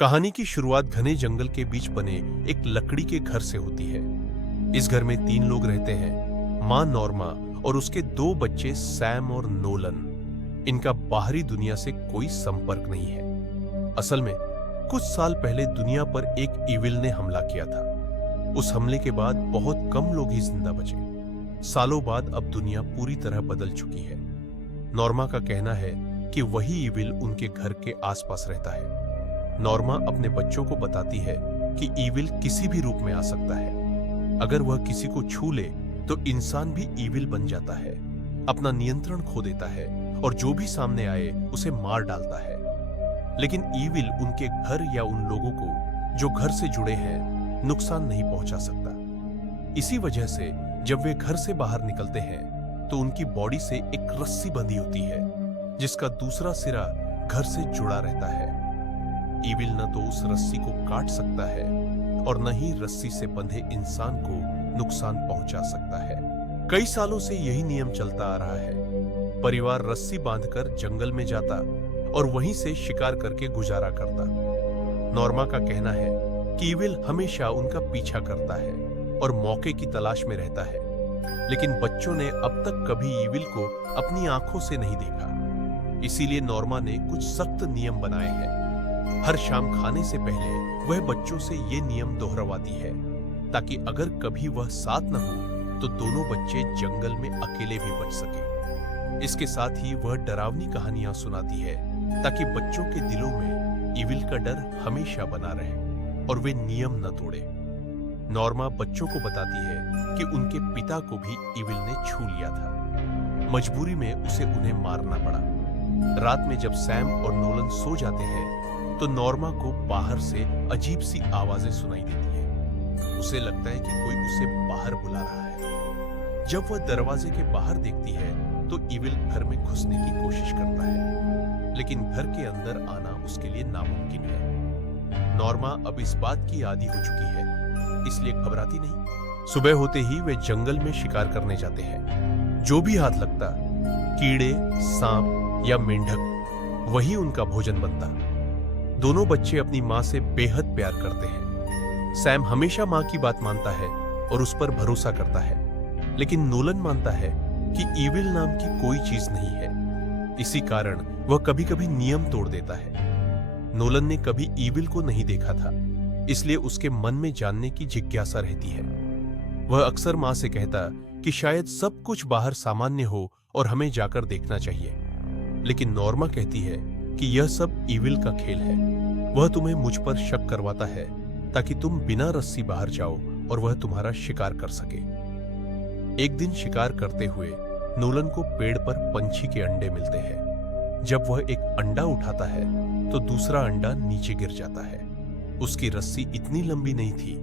कहानी की शुरुआत घने जंगल के बीच बने एक लकड़ी के घर से होती है। इस घर में 3 लोग रहते हैं, माँ नॉर्मा और उसके 2 बच्चे सैम और नोलन। इनका बाहरी दुनिया से कोई संपर्क नहीं है। असल में कुछ साल पहले दुनिया पर एक ईविल ने हमला किया था। उस हमले के बाद बहुत कम लोग ही जिंदा बचे। सालों बाद अब दुनिया पूरी तरह बदल चुकी है। नॉर्मा का कहना है कि वही ईविल उनके घर के आसपास रहता है। नॉर्मा अपने बच्चों को बताती है कि ईविल किसी भी रूप में आ सकता है। अगर वह किसी को छू ले तो इंसान भी ईविल बन जाता है, अपना नियंत्रण खो देता है और जो भी सामने आए उसे मार डालता है। लेकिन ईविल उनके घर या उन लोगों को जो घर से जुड़े हैं नुकसान नहीं पहुंचा सकता। इसी वजह से जब वे घर से बाहर निकलते हैं तो उनकी बॉडी से एक रस्सी बंधी होती है जिसका दूसरा सिरा घर से जुड़ा रहता है। ईविल न तो उस रस्सी को काट सकता है और न ही रस्सी से बंधे इंसान को नुकसान पहुंचा सकता है। कई सालों से यही नियम चलता आ रहा है। परिवार रस्सी बांधकर जंगल में जाता और वहीं से शिकार करके गुजारा करता। नॉर्मा का कहना है कि ईविल हमेशा उनका पीछा करता है और मौके की तलाश में रहता है। लेकिन बच्चों ने अब तक कभी ईविल को अपनी आंखों से नहीं देखा। इसीलिए नॉर्मा ने कुछ सख्त नियम बनाए हैं। हर शाम खाने से पहले वह बच्चों से ये नियम दोहराती है ताकि अगर कभी वह साथ न हो तो दोनों बच्चे जंगल में अकेले भी बच सके। इसके साथ ही वह डरावनी कहानियां सुनाती है ताकि बच्चों के दिलों में ईविल का डर हमेशा बना रहे और वे नियम न तोड़े। नॉर्मा बच्चों को बताती है कि उनके पिता को भी ईविल ने छू लिया था। मजबूरी में उसे उन्हें मारना पड़ा। रात में जब सैम और नोलन सो जाते हैं तो नॉर्मा को बाहर से अजीब सी आवाजें सुनाई देती है। उसे लगता है कि कोई उसे बाहर बुला रहा है। जब वह दरवाजे के बाहर देखती है तो ईविल घर में घुसने की कोशिश करता है, लेकिन घर के अंदर आना उसके लिए नामुमकिन है। नॉर्मा अब इस बात की आदी हो चुकी है, इसलिए घबराती नहीं। सुबह होते ही वे जंगल में शिकार करने जाते हैं। जो भी हाथ लगता, कीड़े, सांप या मेंढक, वही उनका भोजन बनता। दोनों बच्चे अपनी माँ से बेहद प्यार करते हैं। सैम हमेशा माँ की बात मानता है और उस पर भरोसा करता है, लेकिन नोलन मानता है कि ईविल नाम की कोई चीज नहीं है। इसी कारण वह कभी-कभी नियम तोड़ देता है। नोलन ने कभी ईविल को नहीं देखा था, इसलिए उसके मन में जानने की जिज्ञासा रहती है। वह अक्सर माँ से कहता कि शायद सब कुछ बाहर सामान्य हो और हमें जाकर देखना चाहिए। लेकिन नॉर्मा कहती है कि यह सब ईविल का खेल है। वह तुम्हें मुझ पर शक करवाता है ताकि तुम बिना रस्सी बाहर जाओ और वह तुम्हारा शिकार कर सके। एक दिन शिकार करते हुए नोलन को पेड़ पर पंछी के अंडे मिलते हैं। जब वह एक अंडा उठाता है तो दूसरा अंडा नीचे गिर जाता है। उसकी रस्सी इतनी लंबी नहीं थी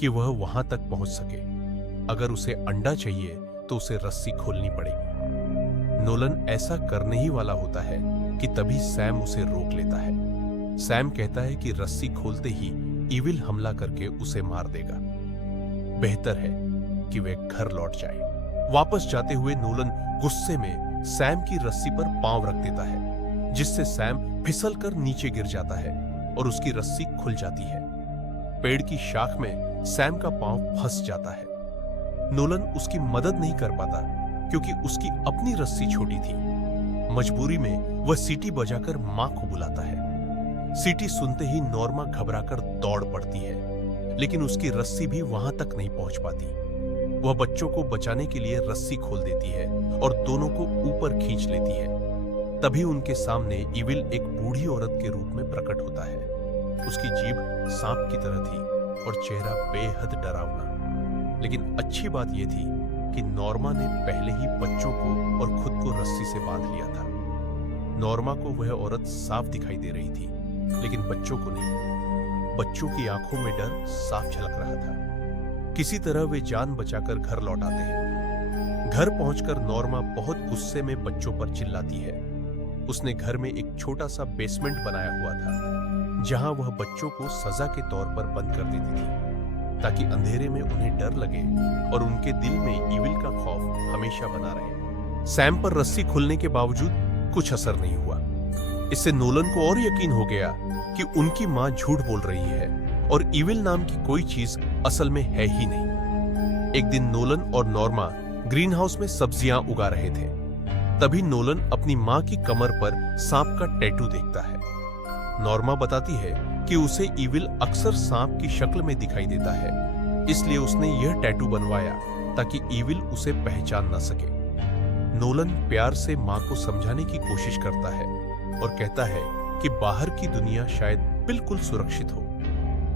कि वह वहां तक पहुंच सके। अगर उसे अंडा चाहिए तो उसे रस्सी खोलनी पड़ेगी। नोलन ऐसा करने ही वाला होता है कि तभी सैम उसे रोक लेता है। सैम कहता है कि रस्सी खोलते ही ईविल हमला करके उसे मार देगा। बेहतर है कि वे घर लौट जाए। वापस जाते हुए नोलन गुस्से में सैम की रस्सी पर पांव रख देता है, जिससे सैम फिसल कर नीचे गिर जाता है और उसकी रस्सी खुल जाती है। पेड़ की शाख में सैम का पांव फंस जाता है। नोलन उसकी मदद नहीं कर पाता क्योंकि उसकी अपनी रस्सी छोटी थी। मजबूरी में वह सीटी बजाकर मां को बुलाता है। सीटी सुनते ही नॉर्मा घबराकर दौड़ पड़ती है, लेकिन उसकी रस्सी भी वहां तक नहीं पहुंच पाती। वह बच्चों को बचाने के लिए रस्सी खोल देती है और दोनों को ऊपर खींच लेती है। तभी उनके सामने ईविल एक बूढ़ी औरत के रूप में प्रकट होता है। उसकी जीभ सांप की तरह थी और चेहरा बेहद डरावना। लेकिन अच्छी बात यह थी कि नॉर्मा ने पहले ही बच्चों को और खुद को रस्सी से बांध लिया था। नॉर्मा को वह औरत साफ दिखाई दे रही थी, लेकिन बच्चों को नहीं। बच्चों की आंखों में डर साफ झलक रहा था। किसी तरह वे जान बचाकर घर लौट आते हैं। घर पहुंचकर नॉर्मा बहुत गुस्से में बच्चों पर चिल्लाती है। उसने घर में एक छोटा सा बेसमेंट बनाया हुआ था, जहां वह बच्चों को सजा के तौर पर बंद कर देती थी, ताकि अंधेरे में उन्हें डर लगे और उनके दिल में ईविल का खौफ हमेशा बना रहे। सैम पर रस्सी खुलने के बावजूद कुछ असर नहीं हुआ। इससे नोलन को और यकीन हो गया कि उनकी मां झूठ बोल रही है और इविल नाम की कोई चीज असल में है ही नहीं। एक दिन नोलन और नॉर्मा ग्रीन हाउस में सब्जियां उगा रहे थे। तभी नोलन अपनी मां की कमर पर सांप का टैटू देखता है। नॉर्मा बताती है कि उसे इविल अक्सर सांप की शक्ल में दिखाई देता है, इसलिए उसने यह टैटू बनवाया ताकि इविल उसे पहचान न सके। नोलन प्यार से मां को समझाने की कोशिश करता है और कहता है कि बाहर की दुनिया शायद बिल्कुल सुरक्षित हो।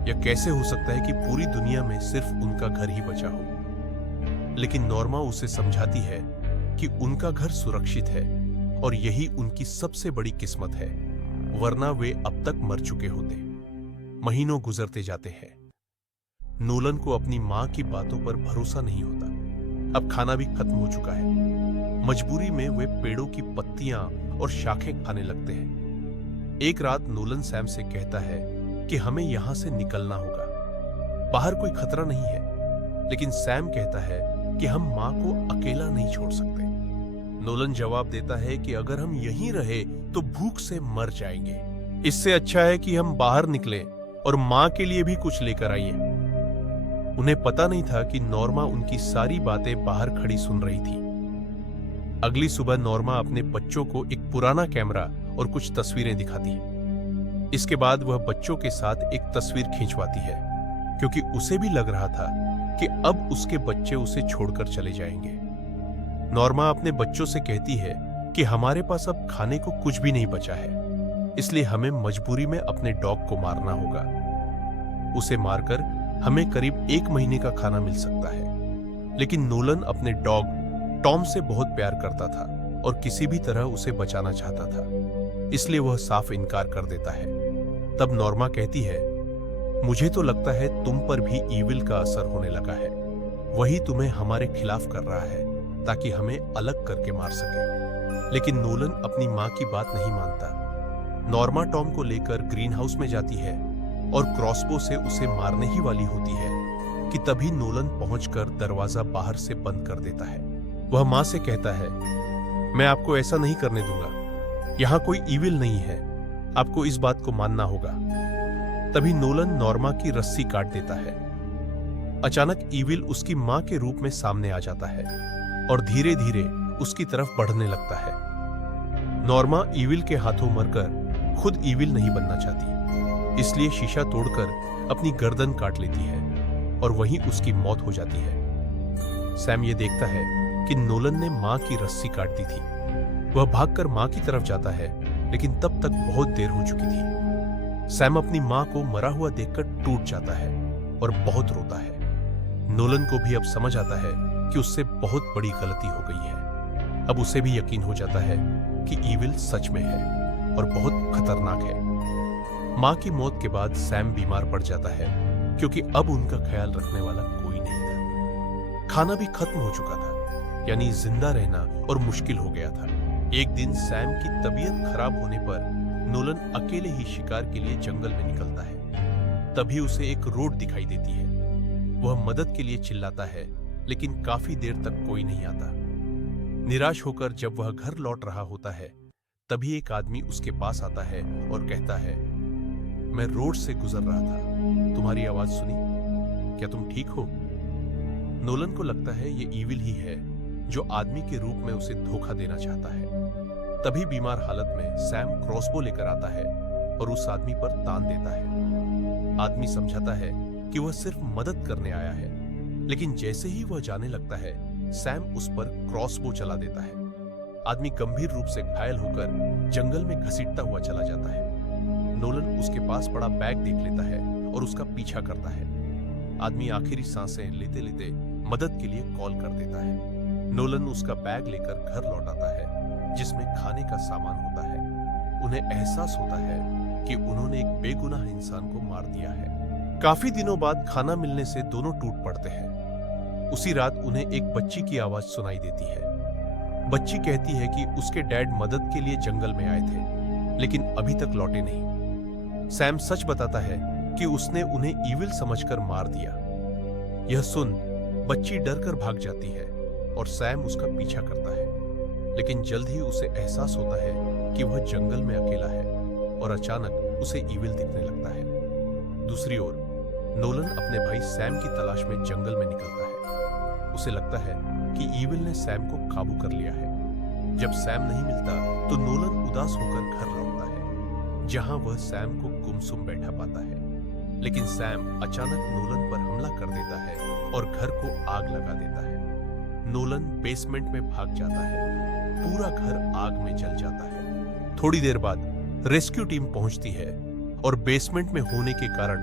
यह कैसे हो सकता है कि पूरी दुनिया में सिर्फ उनका घर ही बचा हो। लेकिन नॉर्मा उसे समझाती है कि उनका घर सुरक्षित है और यही उनकी सबसे बड़ी किस्मत है, वरना वे अब तक मर चुके होते। महीनों गुजरते जाते हैं। नोलन को अपनी मां की बातों पर भरोसा नहीं होता। अब खाना भी खत्म हो चुका है। मजबूरी में वे पेड़ों की पत्तियां और शाखें खाने लगते हैं। एक रात नोलन सैम से कहता है कि हमें यहां से निकलना होगा। बाहर कोई खतरा नहीं है, लेकिन सैम कहता है कि हम मां को अकेला नहीं छोड़ सकते। नोलन जवाब देता है कि अगर हम यहीं रहे तो भूख से मर जाएंगे। इससे अच्छा है कि हम बाहर निकलें और मां के लिए भी कुछ लेकर आइए। उन्हें पता नहीं था कि नॉर्मा उनकी सारी बातें बाहर खड़ी सुन रही थी। अगली सुबह नॉर्मा अपने बच्चों को एक पुराना कैमरा और कुछ तस्वीरें दिखाती है। इसके बाद वह बच्चों के साथ एक तस्वीर खींचवाती है, क्योंकि उसे भी लग रहा था कि अब उसके बच्चे उसे छोड़कर चले जाएंगे। नॉर्मा अपने बच्चों से कहती है कि हमारे पास अब खाने को कुछ भी नहीं बचा है, इसलिए हमें मजबूरी में अपने डॉग को मारना होगा। उसे मारकर हमें करीब 1 महीने का खाना मिल सकता है। लेकिन नोलन अपने डॉग टॉम से बहुत प्यार करता था और किसी भी तरह उसे बचाना चाहता था, इसलिए वह साफ इनकार कर देता है। तब नॉर्मा कहती है, मुझे तो लगता है तुम पर भी ईविल का असर होने लगा है। वही तुम्हें हमारे खिलाफ कर रहा है ताकि हमें अलग करके मार सके। लेकिन नोलन अपनी मां की बात नहीं मानता। नॉर्मा टॉम को लेकर ग्रीन हाउस में जाती है और क्रॉसबो से उसे मारने ही वाली होती है कि तभी नोलन पहुंचकर दरवाजा बाहर से बंद कर देता है। वह मां से कहता है, मैं आपको ऐसा नहीं करने दूंगा। यहां कोई ईविल नहीं है, आपको इस बात को मानना होगा। तभी नोलन नॉर्मा की रस्सी काट देता है। अचानक ईविल उसकी मां के रूप में सामने आ जाता है और धीरे धीरे उसकी तरफ बढ़ने लगता है। नॉर्मा ईविल के हाथों मरकर खुद ईविल नहीं बनना चाहती, इसलिए शीशा तोड़कर अपनी गर्दन काट लेती है और वहीं उसकी मौत हो जाती है। सैम ये देखता है कि नोलन ने मां की रस्सी काट दी थी। वह भागकर मां की तरफ जाता है, लेकिन तब तक बहुत देर हो चुकी थी। सैम अपनी मां को मरा हुआ देखकर टूट जाता है और बहुत रोता है। नोलन को भी अब समझ आता है कि उससे बहुत बड़ी गलती हो गई है। अब उसे भी यकीन हो जाता है कि ईविल सच में है और बहुत खतरनाक है। मां की मौत के बाद सैम बीमार पड़ जाता है, क्योंकि अब उनका ख्याल रखने वाला कोई नहीं था। खाना भी खत्म हो चुका था, यानी जिंदा रहना और मुश्किल हो गया था। एक दिन सैम की तबीयत खराब होने पर नोलन अकेले ही शिकार के लिए जंगल में निकलता है। तभी उसे एक रोड दिखाई देती है। वह मदद के लिए चिल्लाता है, लेकिन काफी देर तक कोई नहीं आता। निराश होकर जब वह घर लौट रहा होता है, तभी एक आदमी उसके पास आता है और कहता है, मैं रोड से गुजर रहा था, तुम्हारी आवाज सुनी, क्या तुम ठीक हो? नोलन को लगता है ये ईविल ही है जो आदमी के रूप में उसे धोखा देना चाहता है। तभी बीमार हालत में सैम क्रॉसबो लेकर आता है और उस आदमी पर तान देता है। आदमी समझाता है कि वह सिर्फ मदद करने आया है, लेकिन जैसे ही वह जाने लगता है, सैम उस पर क्रॉसबो चला देता है। आदमी गंभीर रूप से घायल होकर जंगल में घसीटता हुआ चला जाता है। नोलन उसके पास पड़ा बैग देख लेता है और उसका पीछा करता है। आदमी आखिरी सांसें लेते लेते मदद के लिए कॉल कर देता है। नोलन उसका बैग लेकर घर लौट आता है, जिसमें खाने का सामान होता है। उन्हें एहसास होता है कि उन्होंने एक बेगुनाह इंसान को मार दिया है। काफी दिनों बाद खाना मिलने से दोनों टूट पड़ते हैं। उसी रात उन्हें एक बच्ची की आवाज सुनाई देती है। बच्ची कहती है कि उसके डैड मदद के लिए जंगल में आए थे, लेकिन अभी तक लौटे नहीं। सैम सच बताता है कि उसने उन्हें ईविल समझकर मार दिया। यह सुन बच्ची डरकर भाग जाती है और सैम उसका पीछा करता है, लेकिन जल्द ही उसे एहसास होता है कि वह जंगल में अकेला है। और अचानक उसे ईविल दिखने लगता है। दूसरी ओर नोलन अपने भाई सैम की तलाश में जंगल में निकलता है। उसे लगता है कि ईविल ने सैम को काबू कर लिया है। जब सैम नहीं मिलता तो नोलन उदास होकर घर लौटता है, जहां वह सैम को गुमसुम बैठा पाता है। लेकिन सैम अचानक नोलन पर हमला कर देता है और घर को आग लगा देता है। नोलन बेसमेंट में भाग जाता है। पूरा घर आग में जल जाता है। थोड़ी देर बाद रेस्क्यू टीम पहुंचती है और बेसमेंट में होने के कारण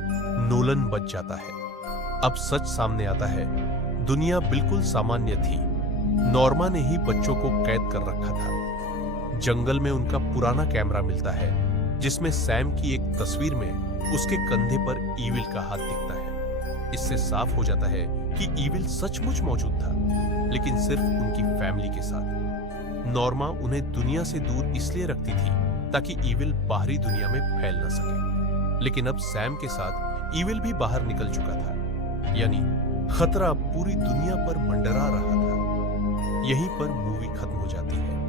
नोलन बच जाता है। अब सच सामने आता है, दुनिया बिल्कुल सामान्य थी। नॉर्मा ने ही बच्चों को कैद कर रखा था। जंगल में उनका पुराना कैमरा मिलता है, जिसमें सैम की एक तस्वीर में उसके कंधे पर ईविल का हाथ दिखता है। इससे साफ हो जाता है कि ईविल सचमुच मौजूद था, लेकिन सिर्फ उनकी फैमिली के साथ। नॉर्मा उन्हें दुनिया से दूर इसलिए रखती थी ताकि ईविल बाहरी दुनिया में फैल न सके। लेकिन अब सैम के साथ ईविल भी बाहर निकल चुका था, यानी खतरा पूरी दुनिया पर मंडरा रहा था। यहीं पर मूवी खत्म हो जाती है।